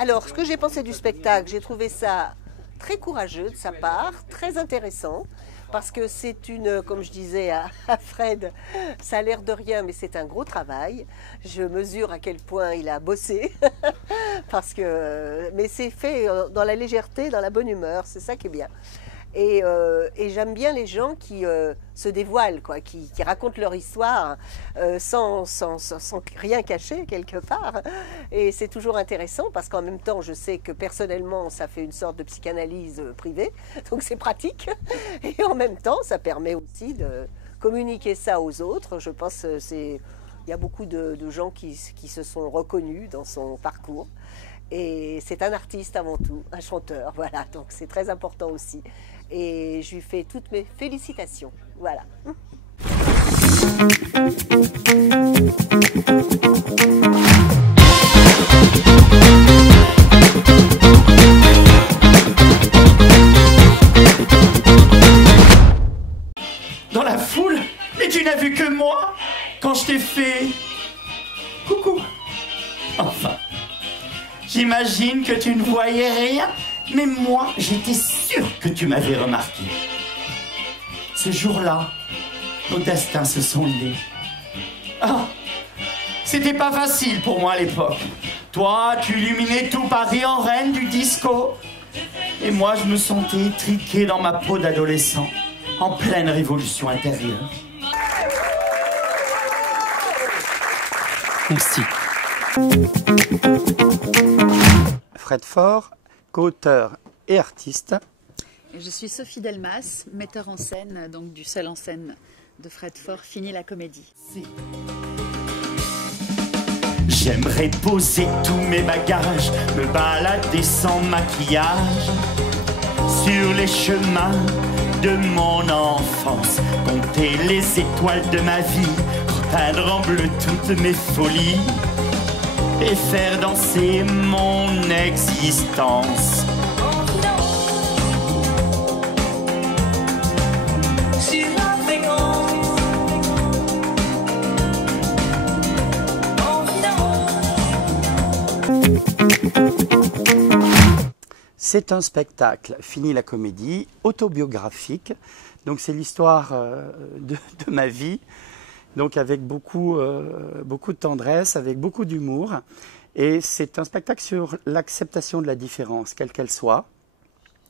Alors, ce que j'ai pensé du spectacle, j'ai trouvé ça très courageux de sa part, très intéressant, parce que c'est une, comme je disais à Fred, ça a l'air de rien, mais c'est un gros travail. Je mesure à quel point il a bossé, parce que, mais c'est fait dans la légèreté, dans la bonne humeur, c'est ça qui est bien. Et j'aime bien les gens qui se dévoilent, quoi, qui racontent leur histoire sans rien cacher quelque part. Et c'est toujours intéressant parce qu'en même temps, je sais que personnellement, ça fait une sorte de psychanalyse privée, donc c'est pratique. Et en même temps, ça permet aussi de communiquer ça aux autres. Je pense qu'il y a beaucoup de gens qui se sont reconnus dans son parcours. Et c'est un artiste avant tout, un chanteur, voilà, donc c'est très important aussi. Et je lui fais toutes mes félicitations, voilà. Dans la foule, et tu n'as vu que moi quand je t'ai fait coucou. Enfin, j'imagine que tu ne voyais rien, mais moi, j'étais sûr que tu m'avais remarqué. Ce jour-là, nos destins se sont liés. Ah, c'était pas facile pour moi à l'époque. Toi, tu illuminais tout Paris en reine du disco. Et moi, je me sentais étriqué dans ma peau d'adolescent, en pleine révolution intérieure. Merci. Fred Faure, co-auteur et artiste. Je suis Sophie Delmas, metteur en scène donc du seul en scène de Fred Faure, Fini la comédie. J'aimerais poser tous mes bagages, me balader sans maquillage sur les chemins de mon enfance, compter les étoiles de ma vie, repeindre en bleu toutes mes folies et faire danser mon existence. C'est un spectacle, Fini la comédie, autobiographique. Donc c'est l'histoire de ma vie, donc avec beaucoup de tendresse, avec beaucoup d'humour. Et c'est un spectacle sur l'acceptation de la différence, quelle qu'elle soit.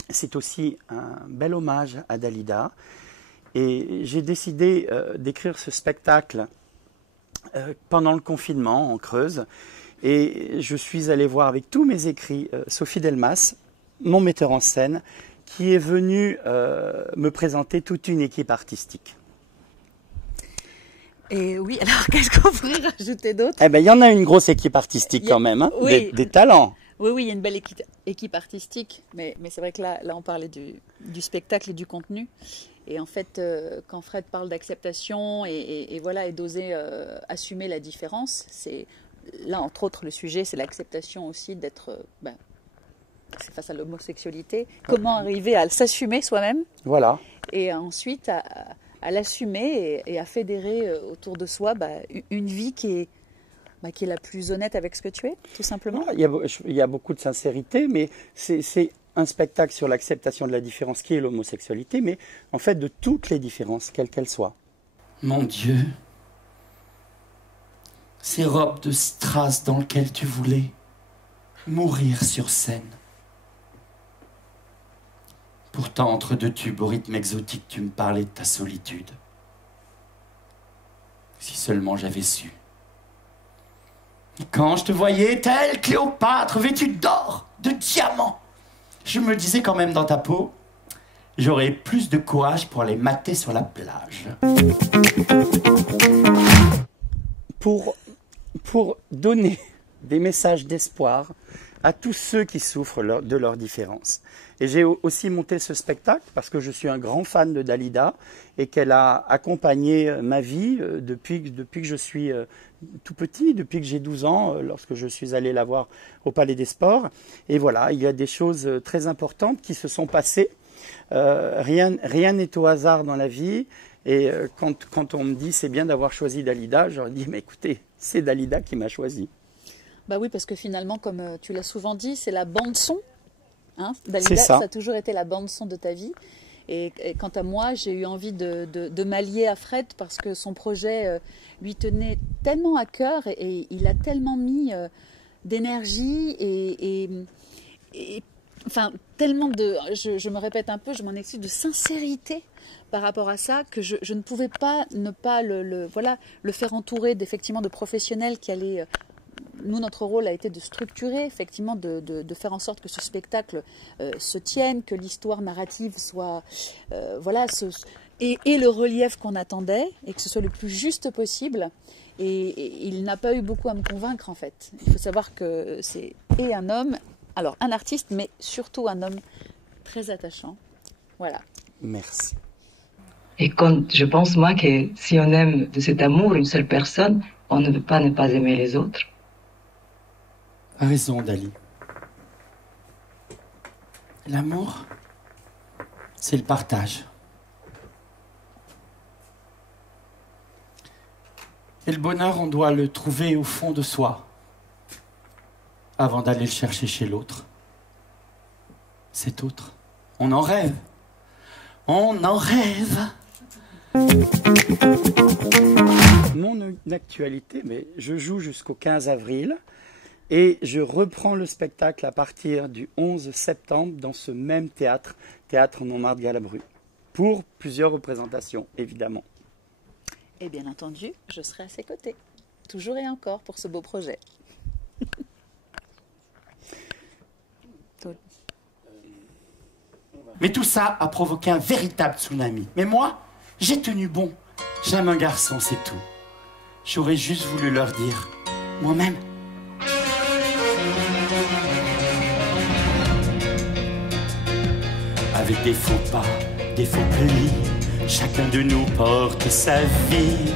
C'est aussi un bel hommage à Dalida. Et j'ai décidé d'écrire ce spectacle pendant le confinement en Creuse. Et je suis allé voir avec tous mes écrits Sophie Delmas, mon metteur en scène, qui est venu me présenter toute une équipe artistique. Et oui, alors qu'est-ce qu'on pourrait rajouter d'autre? Eh ben, il y en a une grosse équipe artistique quand même, hein, oui, des talents. Oui, oui, il y a une belle équipe artistique, mais c'est vrai que là on parlait du spectacle et du contenu. Et en fait, quand Fred parle d'acceptation et voilà, et d'oser assumer la différence, c'est là, entre autres, le sujet, c'est l'acceptation aussi d'être c'est face à l'homosexualité. Comment arriver à s'assumer soi-même, voilà, et ensuite à l'assumer et à fédérer autour de soi une vie qui est la plus honnête avec ce que tu es, tout simplement. Il y a beaucoup de sincérité, mais c'est un spectacle sur l'acceptation de la différence qui est l'homosexualité, mais en fait de toutes les différences, quelles qu'elles soient. Mon Dieu, ces robes de strass dans lesquelles tu voulais mourir sur scène. Pourtant, entre deux tubes au rythme exotique, tu me parlais de ta solitude. Si seulement j'avais su. Et quand je te voyais, telle Cléopâtre, vêtue d'or, de diamants, je me disais quand même dans ta peau, j'aurais plus de courage pour aller mater sur la plage. Pour donner des messages d'espoir à tous ceux qui souffrent de leurs différences. Et j'ai aussi monté ce spectacle parce que je suis un grand fan de Dalida et qu'elle a accompagné ma vie depuis que je suis tout petit, depuis que j'ai 12 ans, lorsque je suis allé la voir au Palais des Sports. Et voilà, il y a des choses très importantes qui se sont passées. Rien n'est au hasard dans la vie. Et quand on me dit c'est bien d'avoir choisi Dalida, je leur dis mais écoutez, c'est Dalida qui m'a choisi. Bah oui, parce que finalement, comme tu l'as souvent dit, c'est la bande-son. Hein, Dalida, C'est ça. ça a toujours été la bande-son de ta vie. Et quant à moi, j'ai eu envie de m'allier à Fred parce que son projet lui tenait tellement à cœur et il a tellement mis d'énergie et enfin, tellement de, je me répète un peu, je m'en excuse, de sincérité par rapport à ça, que je ne pouvais pas ne pas voilà, le faire entourer d'effectivement de professionnels qui allaient... Nous, notre rôle a été de structurer, effectivement, de faire en sorte que ce spectacle se tienne, que l'histoire narrative soit... voilà, et le relief qu'on attendait, et que ce soit le plus juste possible. Et il n'a pas eu beaucoup à me convaincre, en fait. Il faut savoir que c'est un homme, alors un artiste, mais surtout un homme très attachant. Voilà. Merci. Et quand je pense, moi, que si on aime de cet amour une seule personne, on ne peut pas ne pas aimer les autres. Raison, Dali. L'amour, c'est le partage. Et le bonheur, on doit le trouver au fond de soi, avant d'aller le chercher chez l'autre. Cet autre, on en rêve. On en rêve. Mon actualité, mais je joue jusqu'au 15 avril et je reprends le spectacle à partir du 11 septembre dans ce même théâtre, Théâtre Montmartre Galabru, pour plusieurs représentations, évidemment. Et bien entendu, je serai à ses côtés, toujours et encore, pour ce beau projet. Mais tout ça a provoqué un véritable tsunami. Mais moi, j'ai tenu bon. J'aime un garçon, c'est tout. J'aurais juste voulu leur dire, moi-même. Avec des faux pas, des faux plis, chacun de nous porte sa vie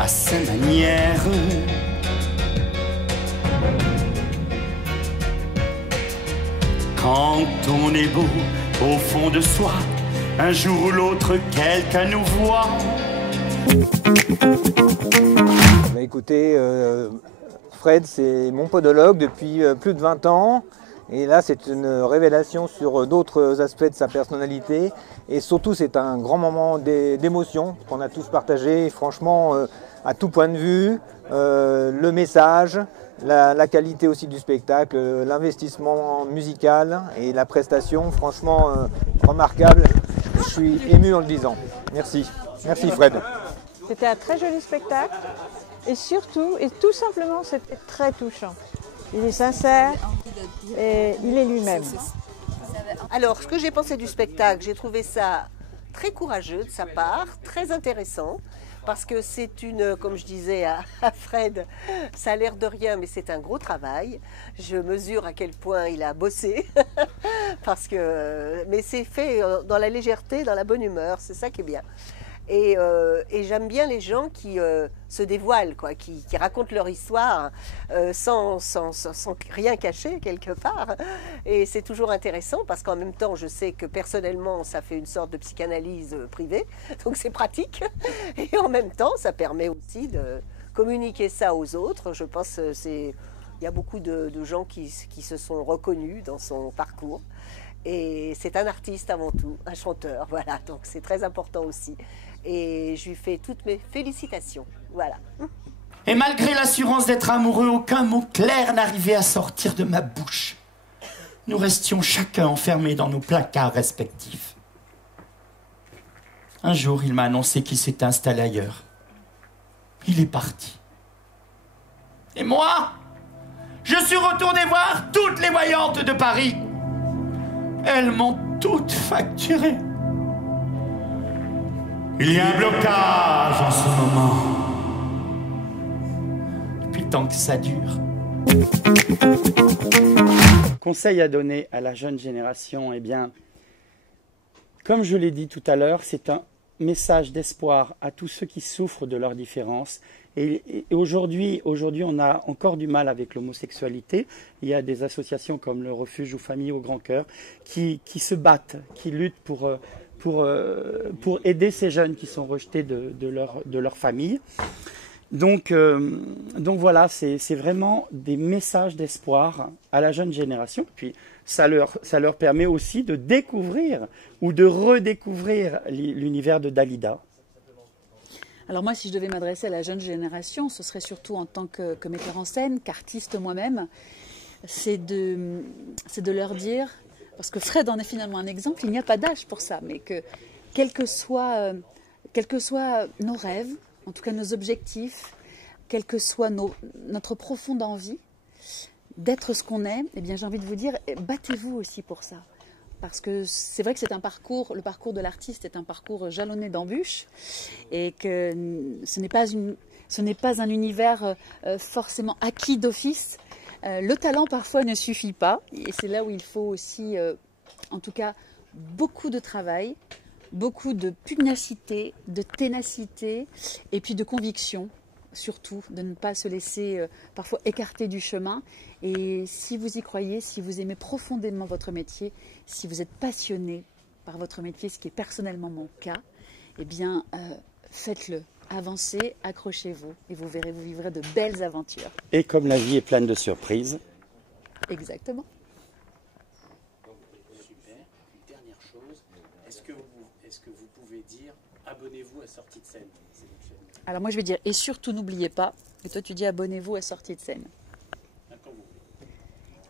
à sa manière. Quand on est beau au fond de soi, un jour ou l'autre, quelqu'un nous voit. Bah écoutez, Fred, c'est mon podologue depuis plus de 20 ans. Et là, c'est une révélation sur d'autres aspects de sa personnalité. Et surtout, c'est un grand moment d'émotion qu'on a tous partagé. Et franchement, à tout point de vue, le message, la qualité aussi du spectacle, l'investissement musical et la prestation, franchement, remarquable. Je suis ému en le disant. Merci. Merci Fred. C'était un très joli spectacle. Et surtout, et tout simplement, c'était très touchant. Il est sincère et il est lui-même. Alors, ce que j'ai pensé du spectacle, j'ai trouvé ça très courageux de sa part, très intéressant, parce que c'est une, comme je disais à Fred, ça a l'air de rien, mais c'est un gros travail. Je mesure à quel point il a bossé, parce que, mais c'est fait dans la légèreté, dans la bonne humeur, c'est ça qui est bien. Et j'aime bien les gens qui se dévoilent, quoi, qui racontent leur histoire sans rien cacher quelque part. Et c'est toujours intéressant parce qu'en même temps, je sais que personnellement, ça fait une sorte de psychanalyse privée, donc c'est pratique. Et en même temps, ça permet aussi de communiquer ça aux autres. Je pense qu'il y a beaucoup de gens qui se sont reconnus dans son parcours. Et c'est un artiste avant tout, un chanteur, voilà, donc c'est très important aussi. Et je lui fais toutes mes félicitations, voilà. Et malgré l'assurance d'être amoureux, aucun mot clair n'arrivait à sortir de ma bouche. Nous restions chacun enfermés dans nos placards respectifs. Un jour, il m'a annoncé qu'il s'était installé ailleurs. Il est parti. Et moi, je suis retourné voir toutes les voyantes de Paris. Elles m'ont toutes facturé. Il y a un blocage en ce moment. Depuis le temps que ça dure. Conseil à donner à la jeune génération, eh bien, comme je l'ai dit tout à l'heure, c'est un message d'espoir à tous ceux qui souffrent de leurs différences. Et aujourd'hui, on a encore du mal avec l'homosexualité. Il y a des associations comme le Refuge ou Famille au Grand Cœur qui se battent, qui luttent pour aider ces jeunes qui sont rejetés de leur famille. Donc voilà, c'est vraiment des messages d'espoir à la jeune génération. Puis ça leur permet aussi de découvrir ou de redécouvrir l'univers de Dalida. Alors moi, si je devais m'adresser à la jeune génération, ce serait surtout en tant que metteur en scène, qu'artiste moi-même, c'est de leur dire, parce que Fred en est finalement un exemple, il n'y a pas d'âge pour ça, mais que quels que soient nos rêves, en tout cas nos objectifs, quelle que soit notre profonde envie d'être ce qu'on est, eh bien j'ai envie de vous dire, battez-vous aussi pour ça. Parce que c'est vrai que c'est un parcours, le parcours de l'artiste est un parcours jalonné d'embûches et que ce n'est pas un univers forcément acquis d'office. Le talent parfois ne suffit pas et c'est là où il faut aussi, en tout cas, beaucoup de travail, beaucoup de pugnacité, de ténacité et puis de conviction. Surtout, de ne pas se laisser parfois écarter du chemin. Et si vous y croyez, si vous aimez profondément votre métier, si vous êtes passionné par votre métier, ce qui est personnellement mon cas, eh bien, faites-le, avancez, accrochez-vous et vous verrez, vous vivrez de belles aventures. Et comme la vie est pleine de surprises. Exactement. Super. Une dernière chose, est-ce que vous pouvez dire abonnez-vous à Sortie de scène? Alors moi je vais dire, et surtout n'oubliez pas, et toi tu dis abonnez-vous à Sortie de scène.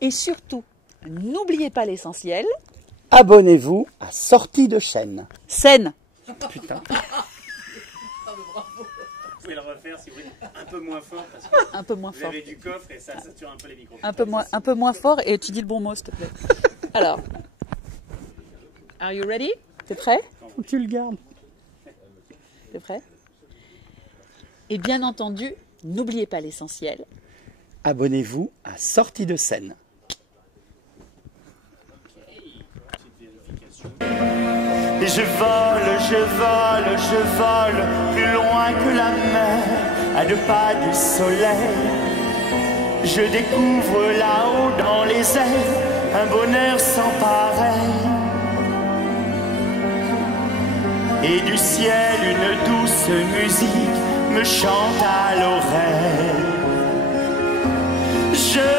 Et surtout, n'oubliez pas l'essentiel. Abonnez-vous à Sortie de chaîne. Scène. Putain. Vous pouvez le refaire si vous voulez, un peu moins fort, parce que un peu moins vous fort. avez du coffre et ça sature un peu les micros. Un peu moins fort et tu dis le bon mot s'il te plaît. Alors, are you ready? T'es prêt? Faut que tu le gardes. T'es prêt? Et bien entendu, n'oubliez pas l'essentiel. Abonnez-vous à Sortie de scène. Et je vole plus loin que la mer, à 2 pas du soleil. Je découvre là-haut dans les airs un bonheur sans pareil. Et du ciel une douce musique me chante à l'oreille. Je